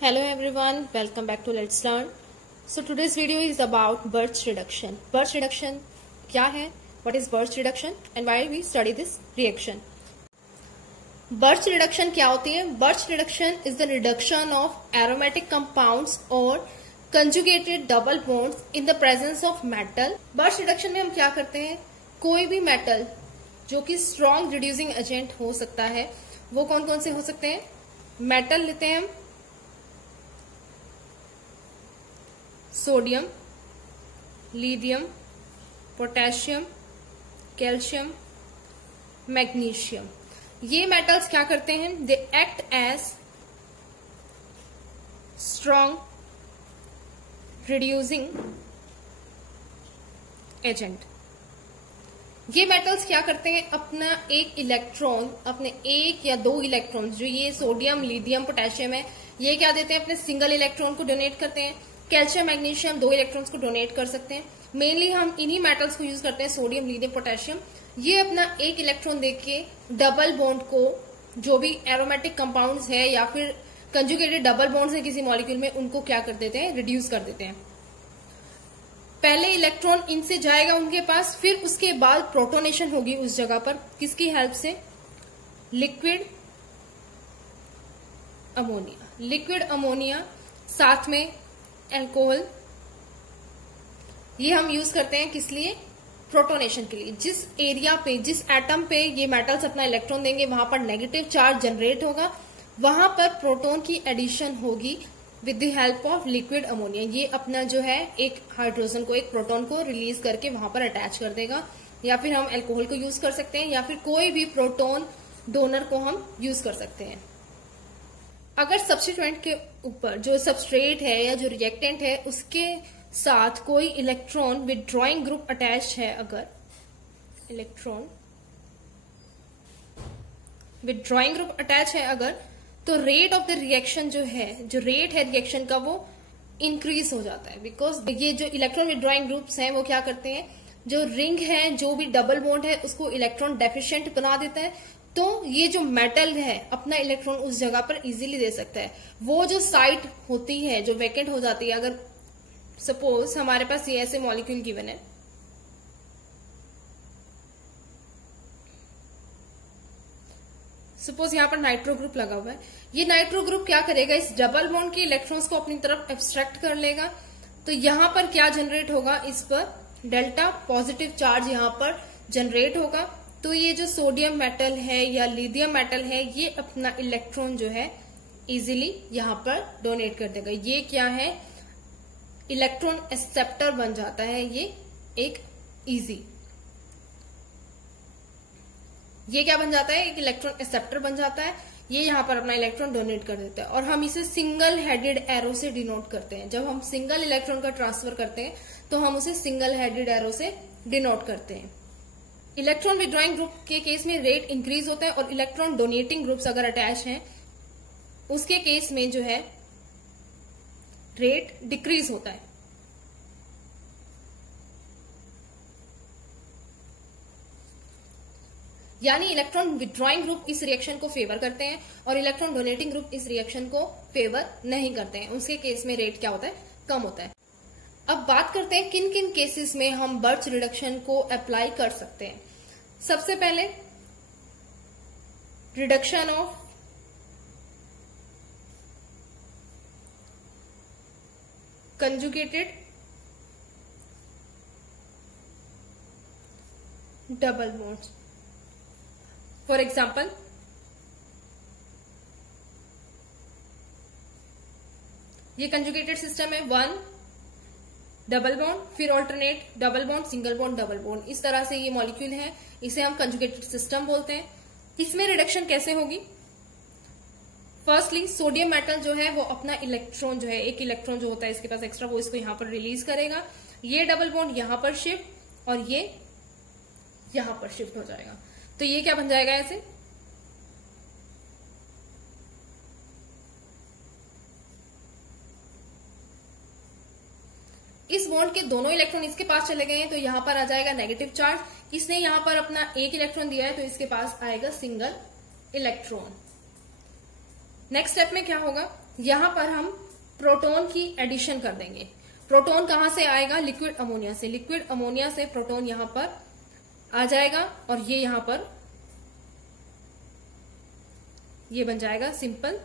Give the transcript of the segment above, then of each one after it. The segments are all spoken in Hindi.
Hello everyone, welcome back to Let's Learn. So today's video is about Birch reduction. Birch reduction क्या है? What is Birch reduction and why we study this reaction? Birch reduction क्या होती है? Birch reduction is the reduction of aromatic compounds or conjugated double bonds in the presence of metal. Birch reduction में हम क्या करते हैं? कोई भी मेटल जो कि स्ट्रॉन्ग रिड्यूसिंग एजेंट हो सकता है, वो कौन कौन से हो सकते हैं? मेटल लेते हैं हम, sodium, lithium, potassium, calcium, magnesium. ये मेटल्स क्या करते हैं? They act as strong reducing agent. ये मेटल्स क्या करते हैं? अपना एक इलेक्ट्रॉन, अपने एक या दो इलेक्ट्रॉन, जो ये सोडियम, लिथियम, पोटेशियम है, ये क्या देते हैं? अपने सिंगल इलेक्ट्रॉन को डोनेट करते हैं। कैल्शियम, मैग्नीशियम दो इलेक्ट्रॉन्स को डोनेट कर सकते हैं। मेनली हम इन्हीं मेटल्स को यूज करते हैं, सोडियम, लिथियम, पोटेशियम। ये अपना एक इलेक्ट्रॉन देके डबल बॉन्ड को, जो भी एरोमेटिक कंपाउंड्स है या फिर कंजुगेटेड डबल बॉन्ड्स है किसी मॉलिक्यूल में, उनको क्या कर देते हैं? रिड्यूस कर देते हैं। पहले इलेक्ट्रॉन इनसे जाएगा उनके पास, फिर उसके बाद प्रोटोनेशन होगी उस जगह पर। किसकी हेल्प से? Liquid ammonia. लिक्विड अमोनिया साथ में अल्कोहल, ये हम यूज करते हैं किस लिए? प्रोटोनेशन के लिए। जिस एरिया पे, जिस एटम पे ये मेटल्स अपना इलेक्ट्रॉन देंगे, वहां पर नेगेटिव चार्ज जनरेट होगा, वहां पर प्रोटॉन की एडिशन होगी with the help of liquid ammonia. ये अपना जो है एक हाइड्रोजन को, एक प्रोटॉन को रिलीज करके वहां पर अटैच कर देगा। या फिर हम अल्कोहल को यूज कर सकते हैं, या फिर कोई भी प्रोटॉन डोनर को हम यूज कर सकते हैं। अगर सब्स्टिट्यूएंट के ऊपर जो सबस्ट्रेट है या जो रिएक्टेंट है, उसके साथ कोई इलेक्ट्रॉन विथड्रॉइंग ग्रुप अटैच है, अगर इलेक्ट्रॉन विथड्रॉइंग ग्रुप अटैच है अगर, तो रेट ऑफ द रिएक्शन जो है, जो रेट है रिएक्शन का, वो इंक्रीज हो जाता है। बिकॉज ये जो इलेक्ट्रॉन विथड्रॉइंग ग्रुप्स हैं, वो क्या करते हैं? जो रिंग है, जो भी डबल बॉन्ड है, उसको इलेक्ट्रॉन डेफिशिएंट बना देता है। तो ये जो मेटल है अपना इलेक्ट्रॉन उस जगह पर इजीली दे सकता है। वो जो साइट होती है, जो वैकेंट हो जाती है, अगर सपोज हमारे पास ये ऐसे मॉलिक्यूल गिवन है, सपोज यहां पर नाइट्रो ग्रुप लगा हुआ है, ये नाइट्रो ग्रुप क्या करेगा? इस डबल बॉन्ड के इलेक्ट्रॉन्स को अपनी तरफ एब्स्ट्रैक्ट कर लेगा। तो यहां पर क्या जनरेट होगा? इस पर डेल्टा पॉजिटिव चार्ज यहां पर जनरेट होगा। तो ये जो सोडियम मेटल है या लिथियम मेटल है, ये अपना इलेक्ट्रॉन जो है इजीली यहां पर डोनेट कर देगा। ये क्या है? इलेक्ट्रॉन एक्सेप्टर बन जाता है ये एक इजी। ये क्या बन जाता है? एक इलेक्ट्रॉन एक्सेप्टर बन जाता है। ये यहां पर अपना इलेक्ट्रॉन डोनेट कर देता है, और हम इसे सिंगल हेडेड एरो से डिनोट करते हैं। जब हम सिंगल इलेक्ट्रॉन का ट्रांसफर करते हैं तो हम उसे सिंगल हेडेड एरो से डिनोट करते हैं। इलेक्ट्रॉन विथड्रॉइंग ग्रुप के केस में रेट इंक्रीज होता है, और इलेक्ट्रॉन डोनेटिंग ग्रुप्स अगर अटैच हैं, उसके केस में जो है रेट डिक्रीज होता है। यानी इलेक्ट्रॉन विथड्रॉइंग ग्रुप इस रिएक्शन को फेवर करते हैं, और इलेक्ट्रॉन डोनेटिंग ग्रुप इस रिएक्शन को फेवर नहीं करते हैं। उसके केस में रेट क्या होता है? कम होता है। अब बात करते हैं किन किन केसेस में हम बर्च रिडक्शन को अप्लाई कर सकते हैं। सबसे पहले reduction of conjugated double bonds. For example, ये कंजुगेटेड सिस्टम है, 1 डबल बॉन्ड, फिर alternate double bond, single bond, double bond, इस तरह से ये मॉलिक्यूल है। इसे हम कंजुगेटेड सिस्टम बोलते हैं। इसमें रिडक्शन कैसे होगी? फर्स्टली सोडियम मेटल जो है वो अपना इलेक्ट्रॉन जो है, एक इलेक्ट्रॉन जो होता है इसके पास एक्स्ट्रा, वो इसको यहां पर रिलीज करेगा। ये डबल बॉन्ड यहां पर शिफ्ट, और ये यहां पर शिफ्ट हो जाएगा। तो ये क्या बन जाएगा? ऐसे इस बॉन्ड के दोनों इलेक्ट्रॉन इसके पास चले गए हैं, तो यहां पर आ जाएगा नेगेटिव चार्ज। इसने यहां पर अपना एक इलेक्ट्रॉन दिया है, तो इसके पास आएगा सिंगल इलेक्ट्रॉन। नेक्स्ट स्टेप में क्या होगा? यहां पर हम प्रोटॉन की एडिशन कर देंगे। प्रोटॉन कहां से आएगा? लिक्विड अमोनिया से। लिक्विड अमोनिया से प्रोटॉन यहां पर आ जाएगा और ये यहां पर ये बन जाएगा सिंपल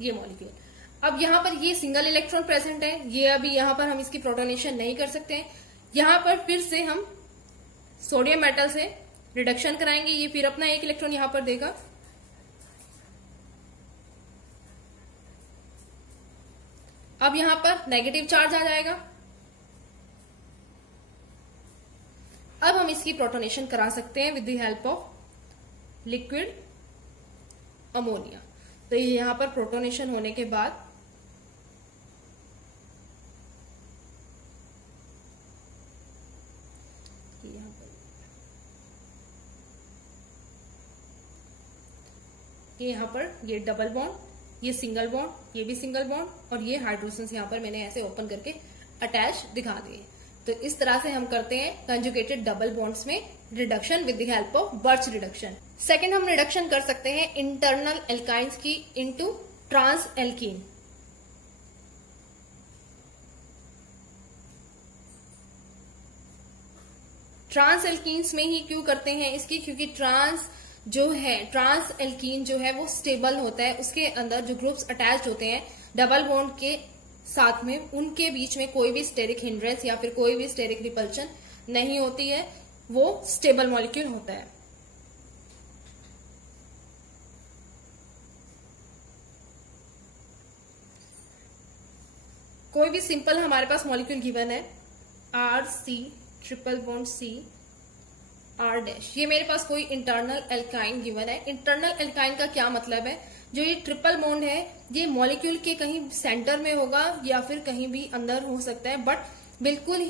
ये मॉलिक्यूल। अब यहां पर ये सिंगल इलेक्ट्रॉन प्रेजेंट है, ये अभी यहां पर हम इसकी प्रोटोनेशन नहीं कर सकते हैं। यहां पर फिर से हम सोडियम मेटल से रिडक्शन कराएंगे, ये फिर अपना एक इलेक्ट्रॉन यहां पर देगा। अब यहां पर नेगेटिव चार्ज आ जाएगा। अब हम इसकी प्रोटोनेशन करा सकते हैं with the help of liquid ammonia. तो ये यहां पर प्रोटोनेशन होने के बाद यहां पर ये डबल बॉन्ड, ये सिंगल बॉन्ड, ये भी सिंगल बॉन्ड और ये हाइड्रोजन यहां पर मैंने ऐसे ओपन करके अटैच दिखा दिए। तो इस तरह से हम करते हैं कंजुगेटेड डबल बॉन्ड्स में reduction with the help of Birch reduction. Second हम रिडक्शन कर सकते हैं इंटरनल एल्काइंस की into trans alkene. Trans alkenes में ही क्यों करते हैं इसकी? क्योंकि ट्रांस एल्कीन जो है वो स्टेबल होता है, उसके अंदर जो ग्रुप्स अटैच होते हैं डबल बॉन्ड के साथ में, उनके बीच में कोई भी स्टेरिक हिंड्रेंस या फिर कोई भी स्टेरिक रिपल्शन नहीं होती है, वो स्टेबल मॉलिक्यूल होता है। कोई भी सिंपल हमारे पास मॉलिक्यूल गिवन है RC triple bond C R', ये मेरे पास कोई इंटरनल एल्काइन गिवन है। इंटरनल एल्काइन का क्या मतलब है? जो ये ट्रिपल बॉन्ड है ये मॉलिक्यूल के कहीं सेंटर में होगा या फिर कहीं भी अंदर हो सकता है, बट बिल्कुल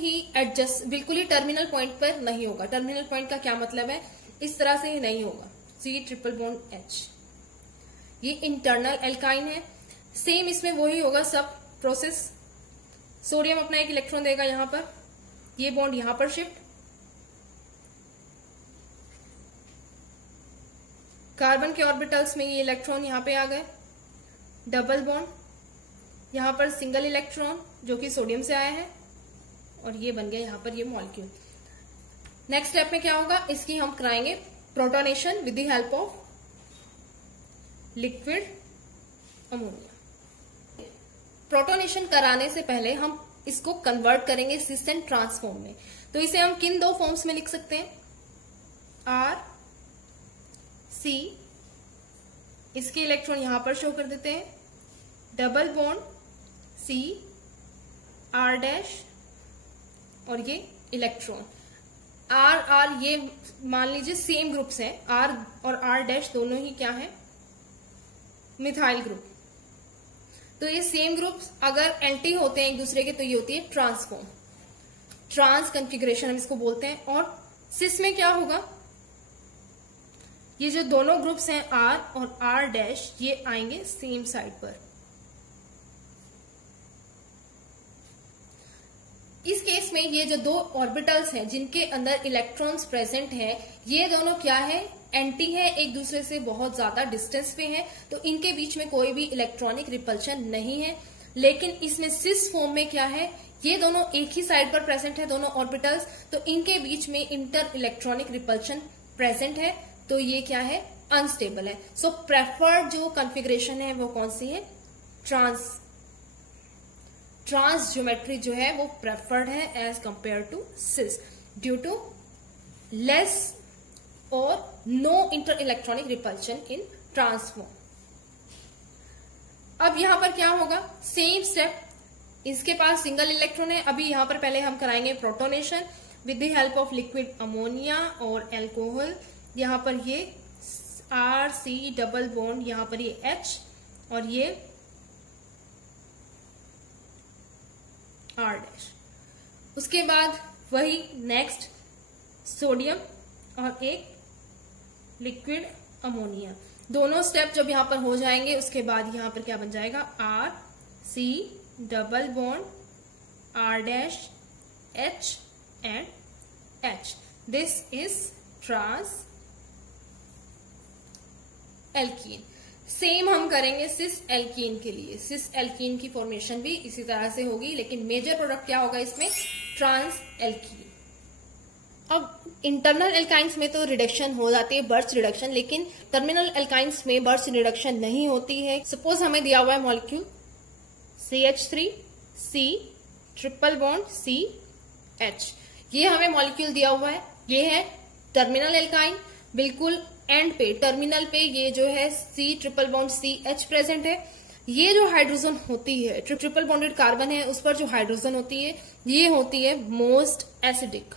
ही टर्मिनल पॉइंट पर नहीं होगा। टर्मिनल पॉइंट का क्या मतलब है? इस तरह से ही नहीं होगा। C ट्रिपल बॉन्ड H, ये इंटरनल एल्काइन है। सेम इसमें वही होगा सब प्रोसेस। सोडियम अपना एक इलेक्ट्रॉन देगा यहां पर, ये बॉन्ड यहां पर शिफ्ट, कार्बन के ऑर्बिटल्स में ये इलेक्ट्रॉन यहां पे आ गए, डबल बॉन्ड, यहां पर सिंगल इलेक्ट्रॉन जो कि सोडियम से आया है और ये बन गया यहां पर ये मॉलिक्यूल। नेक्स्ट स्टेप में क्या होगा? इसकी हम कराएंगे protonation with the help of liquid ammonia. Protonation कराने से पहले हम इसको कन्वर्ट करेंगे सिस एंड ट्रांस फॉर्म में। तो इसे हम किन दो फॉर्म्स में लिख सकते हैं? RC, इसके इलेक्ट्रॉन यहां पर शो कर देते हैं, डबल बॉन्ड C R' और ये इलेक्ट्रॉन R ये मान लीजिए सेम ग्रुप्स हैं, R और R' दोनों ही क्या है? Methyl group. तो ये सेम ग्रुप्स अगर एंटी होते हैं एक दूसरे के तो ये होती है ट्रांसफॉर्म, ट्रांस कॉन्फ़िगरेशन हम इसको बोलते हैं। और सिस में क्या होगा? ये जो दोनों ग्रुप्स हैं R और R' ये आएंगे सेम साइड पर। इस केस में ये जो दो ऑर्बिटल्स हैं जिनके अंदर इलेक्ट्रॉन्स प्रेजेंट है, ये दोनों क्या है? एंटी है, एक दूसरे से बहुत ज्यादा डिस्टेंस पे है, तो इनके बीच में कोई भी इलेक्ट्रॉनिक रिपल्शन नहीं है। लेकिन इसमें सिस फॉर्म में क्या है? ये दोनों एक ही साइड पर प्रेजेंट है दोनों ऑर्बिटल्स, तो इनके बीच में इंटर इलेक्ट्रॉनिक रिपल्शन प्रेजेंट है, तो ये क्या है? अनस्टेबल है। सो प्रेफर्ड जो कॉन्फ़िगरेशन है वो कौन सी है? ट्रांस ज्योमेट्री जो है वो प्रेफर्ड है as compare to cis, due to less और no inter electronic repulsion in transform. अब यहां पर क्या होगा? सेम स्टेप, इसके पास सिंगल इलेक्ट्रॉन है। अभी यहां पर पहले हम कराएंगे protonation with the help of liquid ammonia और एल्कोहल। यहां पर ये RC डबल बॉन्ड, यहां पर ये H और ये R'। उसके बाद वही नेक्स्ट सोडियम और एक लिक्विड अमोनिया। दोनों स्टेप जब यहां पर हो जाएंगे उसके बाद यहां पर क्या बन जाएगा? RC double bond R' H and H। This is trans alkene. Same हम करेंगे सिस एल्कीन के लिए। सिस एल्कीन की फॉर्मेशन भी इसी तरह से होगी, लेकिन मेजर प्रोडक्ट क्या होगा इसमें, ट्रांस एल्कीन। अब इंटरनल एल्काइंस में तो रिडक्शन हो जाती है, बर्स्ट रिडक्शन, लेकिन टर्मिनल एल्काइंस में बर्स्ट रिडक्शन नहीं होती है। सपोज हमें दिया हुआ है molecule CH3C triple bond CH, ये हमें मॉलिक्यूल दिया हुआ है, ये है टर्मिनल एल्काइन। बिल्कुल एंड पे, टर्मिनल पे ये जो है C triple bond CH present है। ये जो हाइड्रोजन होती है, ट्रिपल बॉन्डेड कार्बन है, उस पर जो हाइड्रोजन होती है, ये होती है मोस्ट एसिडिक।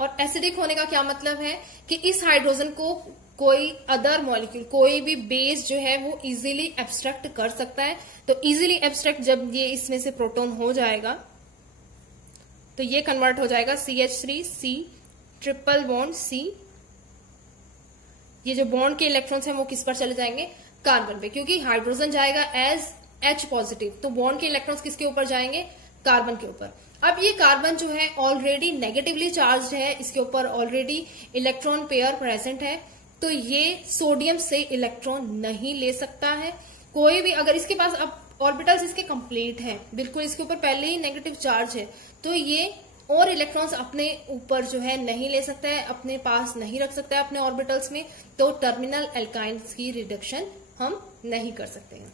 और एसिडिक होने का क्या मतलब है कि इस हाइड्रोजन को कोई अदर मॉलिक्यूल, कोई भी बेस जो है वो इजीली एब्स्ट्रैक्ट कर सकता है। तो इजीली एब्स्ट्रैक्ट जब ये इसमें से प्रोटॉन हो जाएगा तो ये कन्वर्ट हो जाएगा CH3C ट्रिपल बॉन्ड C। ये जो बॉन्ड के इलेक्ट्रॉन्स हैं वो किस पर चले जाएंगे, कार्बन पे, क्योंकि हाइड्रोजन जाएगा एज H पॉजिटिव, तो बॉन्ड के इलेक्ट्रॉन्स किसके ऊपर जाएंगे, कार्बन के ऊपर। अब ये कार्बन जो है ऑलरेडी नेगेटिवली चार्ज है, इसके ऊपर ऑलरेडी इलेक्ट्रॉन पेयर प्रेजेंट है, तो ये सोडियम से इलेक्ट्रॉन नहीं ले सकता है। कोई भी अगर इसके पास अब ऑर्बिटल्स इसके कंप्लीट हैं, बिल्कुल इसके ऊपर पहले ही नेगेटिव चार्ज है, तो ये और इलेक्ट्रॉन्स अपने ऊपर जो है नहीं ले सकता है, अपने पास नहीं रख सकता है अपने ऑर्बिटल्स में, तो टर्मिनल एल्काइंस की रिडक्शन हम नहीं कर सकते हैं।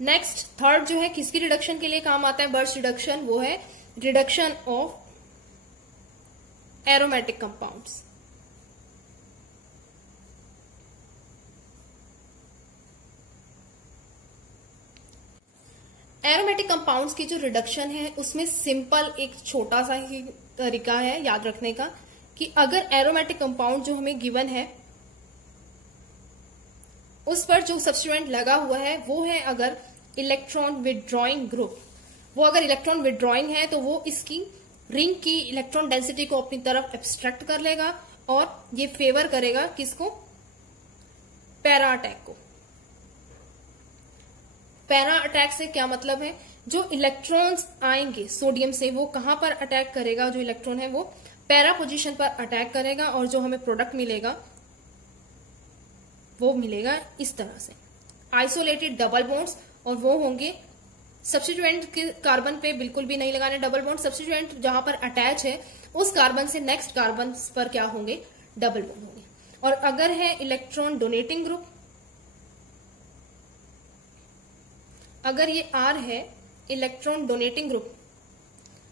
नेक्स्ट थर्ड जो है किसकी रिडक्शन के लिए काम आता है, बर्स्ट रिडक्शन, वो है reduction of aromatic compounds. Aromatic compounds की जो रिडक्शन है उसमें सिंपल एक छोटा सा ही तरीका है याद रखने का कि अगर एरोमेटिक कंपाउंड जो हमें गिवन है उस पर जो सब्स्टिट्यूएंट लगा हुआ है वो है अगर इलेक्ट्रॉन विदड्रॉइंग ग्रुप, वो अगर इलेक्ट्रॉन विदड्रॉइंग है तो वो इसकी रिंग की इलेक्ट्रॉन डेंसिटी को अपनी तरफ एब्स्ट्रैक्ट कर लेगा और ये फेवर करेगा किसको, पैरा अटैक को। पैरा अटैक से क्या मतलब है, जो इलेक्ट्रॉन्स आएंगे सोडियम से वो कहां पर अटैक करेगा, जो इलेक्ट्रॉन है वो पैरा पोजीशन पर अटैक करेगा और जो हमें प्रोडक्ट मिलेगा वो मिलेगा इस तरह से आइसोलेटेड डबल बॉन्ड्स, और वो होंगे सब्स्टिट्यूएंट के कार्बन पे बिल्कुल भी नहीं लगाने डबल बॉन्ड, सब्स्टिट्यूएंट जहां पर अटैच है उस कार्बन से नेक्स्ट कार्बन पर क्या होंगे, डबल बॉन्ड होंगे। और अगर है इलेक्ट्रॉन डोनेटिंग ग्रुप, अगर ये R है इलेक्ट्रॉन डोनेटिंग ग्रुप,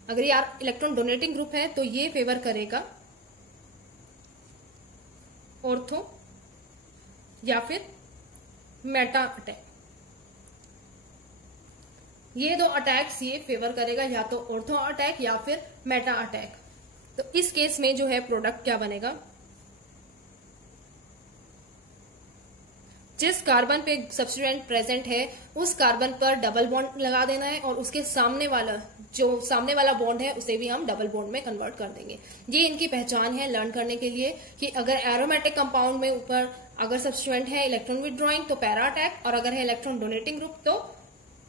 अगर ये R इलेक्ट्रॉन डोनेटिंग ग्रुप है तो ये फेवर करेगा ऑर्थो या फिर मेटा अटैक। ये दो अटैक्स ये फेवर करेगा, या तो ऑर्थो अटैक या फिर मेटा अटैक। तो इस केस में जो है प्रोडक्ट क्या बनेगा, जिस कार्बन पे सब्स्टिट्यूएंट प्रेजेंट है उस कार्बन पर डबल बॉन्ड लगा देना है और उसके सामने वाला बॉन्ड है उसे भी हम डबल बॉन्ड में कन्वर्ट कर देंगे। ये इनकी पहचान है लर्न करने के लिए कि अगर एरोमेटिक कंपाउंड में ऊपर अगर सब्स्टिट्यूएंट है इलेक्ट्रॉन विदड्रॉइंग तो पैरा अटैक, और अगर है इलेक्ट्रॉन डोनेटिंग ग्रुप तो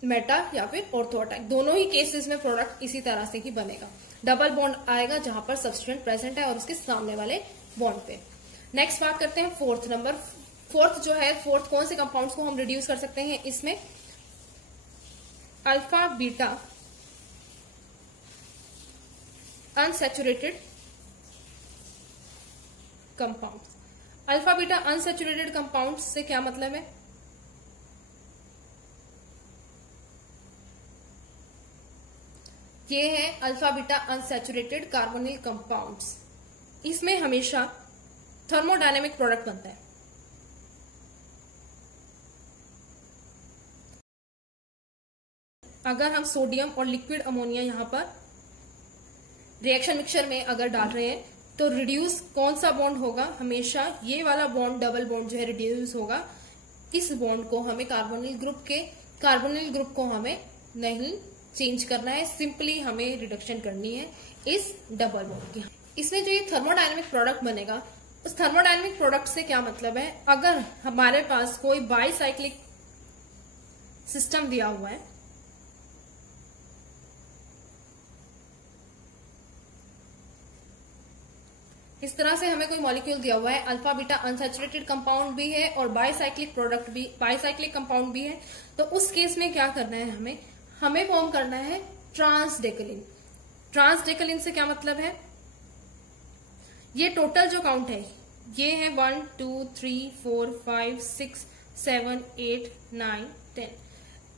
मेटा या फिर ऑर्थो अटैक। दोनों ही केसेस में प्रोडक्ट इसी तरह से ही बनेगा, डबल बॉन्ड आएगा जहां पर सब्स्टिट्यूएंट प्रेजेंट है और उसके सामने वाले बॉन्ड पे। नेक्स्ट बात करते हैं फोर्थ नंबर। फोर्थ जो है, फोर्थ कौन से कंपाउंड्स को हम रिड्यूस कर सकते हैं, इसमें alpha beta unsaturated compounds. Alpha beta unsaturated compounds से क्या मतलब है, ये है alpha beta unsaturated carbonyl compounds. इसमें हमेशा थर्मोडायनेमिक प्रोडक्ट बनता है। अगर हम सोडियम और लिक्विड अमोनिया यहां पर रिएक्शन मिक्सचर में अगर डाल रहे हैं तो रिड्यूस कौन सा बॉन्ड होगा, हमेशा ये वाला बॉन्ड डबल बॉन्ड जो है रिड्यूस होगा। इस बॉन्ड को हमें कार्बोनिल ग्रुप को हमें नहीं चेंज करना है, सिंपली हमें रिडक्शन करनी है इस डबल बॉन्ड की। इसमें जो ये थर्मोडायनेमिक प्रोडक्ट बनेगा, उस थर्मोडायनेमिक प्रोडक्ट से क्या मतलब है, अगर हमारे पास कोई बाईसाइक्लिक सिस्टम दिया हुआ है, इस तरह से हमें कोई मॉलिक्यूल दिया हुआ है, अल्फा बीटा अनसैचुरेटेड कंपाउंड भी है और बाइसाइक्लिक प्रोडक्ट भी, बाइसाइक्लिक कंपाउंड भी है, तो उस केस में क्या करना है, हमें फॉर्म करना है ट्रांसडेकलिन। ट्रांसडेकलिन से क्या मतलब है, ये टोटल जो काउंट है ये है 1 2 3 4 5 6 7 8 9 10,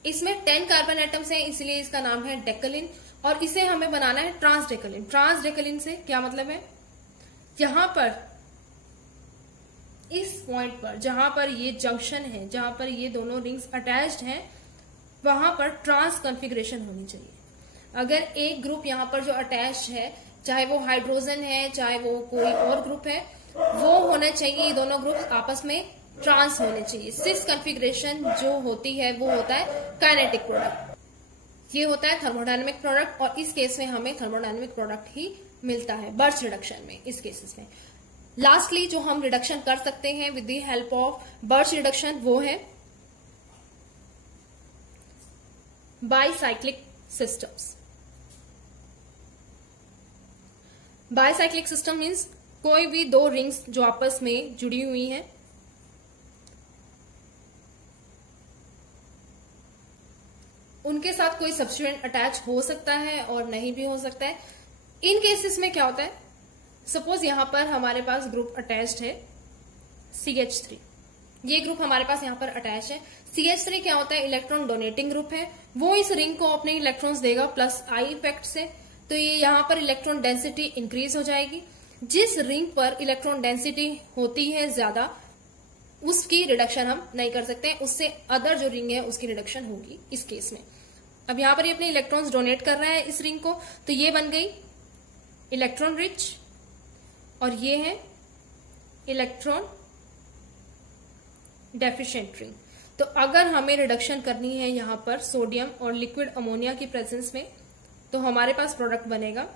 इसमें 10 कार्बन एटम्स हैं, इसलिए इसका नाम है डेकलिन, और इसे हमें बनाना है ट्रांसडेकलिन। ट्रांसडेकलिन से क्या मतलब है, यहां पर इस पॉइंट पर जहां पर ये जंक्शन है, जहां पर ये दोनों रिंग्स अटैच्ड हैं, वहां पर ट्रांस कॉन्फ़िगरेशन होनी चाहिए। अगर एक ग्रुप यहां पर जो अटैच है, चाहे वो हाइड्रोजन है चाहे वो कोई और ग्रुप है, वो होना चाहिए, ये दोनों ग्रुप आपस में ट्रांस होने चाहिए। सिस कॉन्फ़िगरेशन जो होती है वो होता है काइनेटिक प्रोडक्ट, ये होता है थर्मोडायनेमिक प्रोडक्ट, और इस केस में हमें थर्मोडायनेमिक प्रोडक्ट ही मिलता है बर्च रिडक्शन में, इस केसेस में। लास्टली जो हम रिडक्शन कर सकते हैं with the help of Birch reduction वो है bicyclic systems. Bicyclic system means कोई भी दो रिंग्स जो आपस में जुड़ी हुई हैं, उनके साथ कोई सब्स्टिट्यूएंट अटैच हो सकता है और नहीं भी हो सकता है। इन केसेस में क्या होता है, सपोज यहां पर हमारे पास ग्रुप अटैच्ड है CH3, ये ग्रुप हमारे पास यहां पर अटैच है। CH3 क्या होता है, इलेक्ट्रॉन डोनेटिंग ग्रुप है, वो इस रिंग को अपने इलेक्ट्रॉन्स देगा प्लस आई इफेक्ट से, तो ये यहां पर इलेक्ट्रॉन डेंसिटी इंक्रीज हो जाएगी। जिस रिंग पर इलेक्ट्रॉन डेंसिटी होती है ज्यादा, उसकी रिडक्शन हम नहीं कर सकते, उससे अदर जो रिंग है उसकी रिडक्शन होगी इस केस में। अब यहां पर ये अपने इलेक्ट्रॉन्स डोनेट कर रहा है इस रिंग को, तो ये बन गई इलेक्ट्रॉन रिच, और ये है इलेक्ट्रॉन डेफिशिएंट रिंग। तो अगर हमें रिडक्शन करनी है यहां पर सोडियम और लिक्विड अमोनिया की प्रेजेंस में, तो हमारे पास प्रोडक्ट बनेगा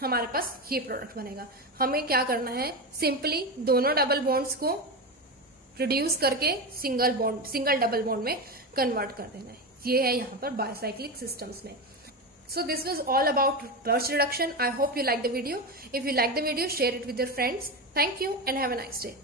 हमारे पास ये प्रोडक्ट बनेगा। हमें क्या करना है, सिंपली दोनों डबल बॉन्ड्स को रिड्यूस करके सिंगल डबल बॉन्ड में कन्वर्ट कर देना है। ये है यहाँ पर बाइसाइक्लिक सिस्टम्स में। So this was all about Birch reduction. I hope you like the video. If you like the video, share it with your friends. Thank you and have a nice day.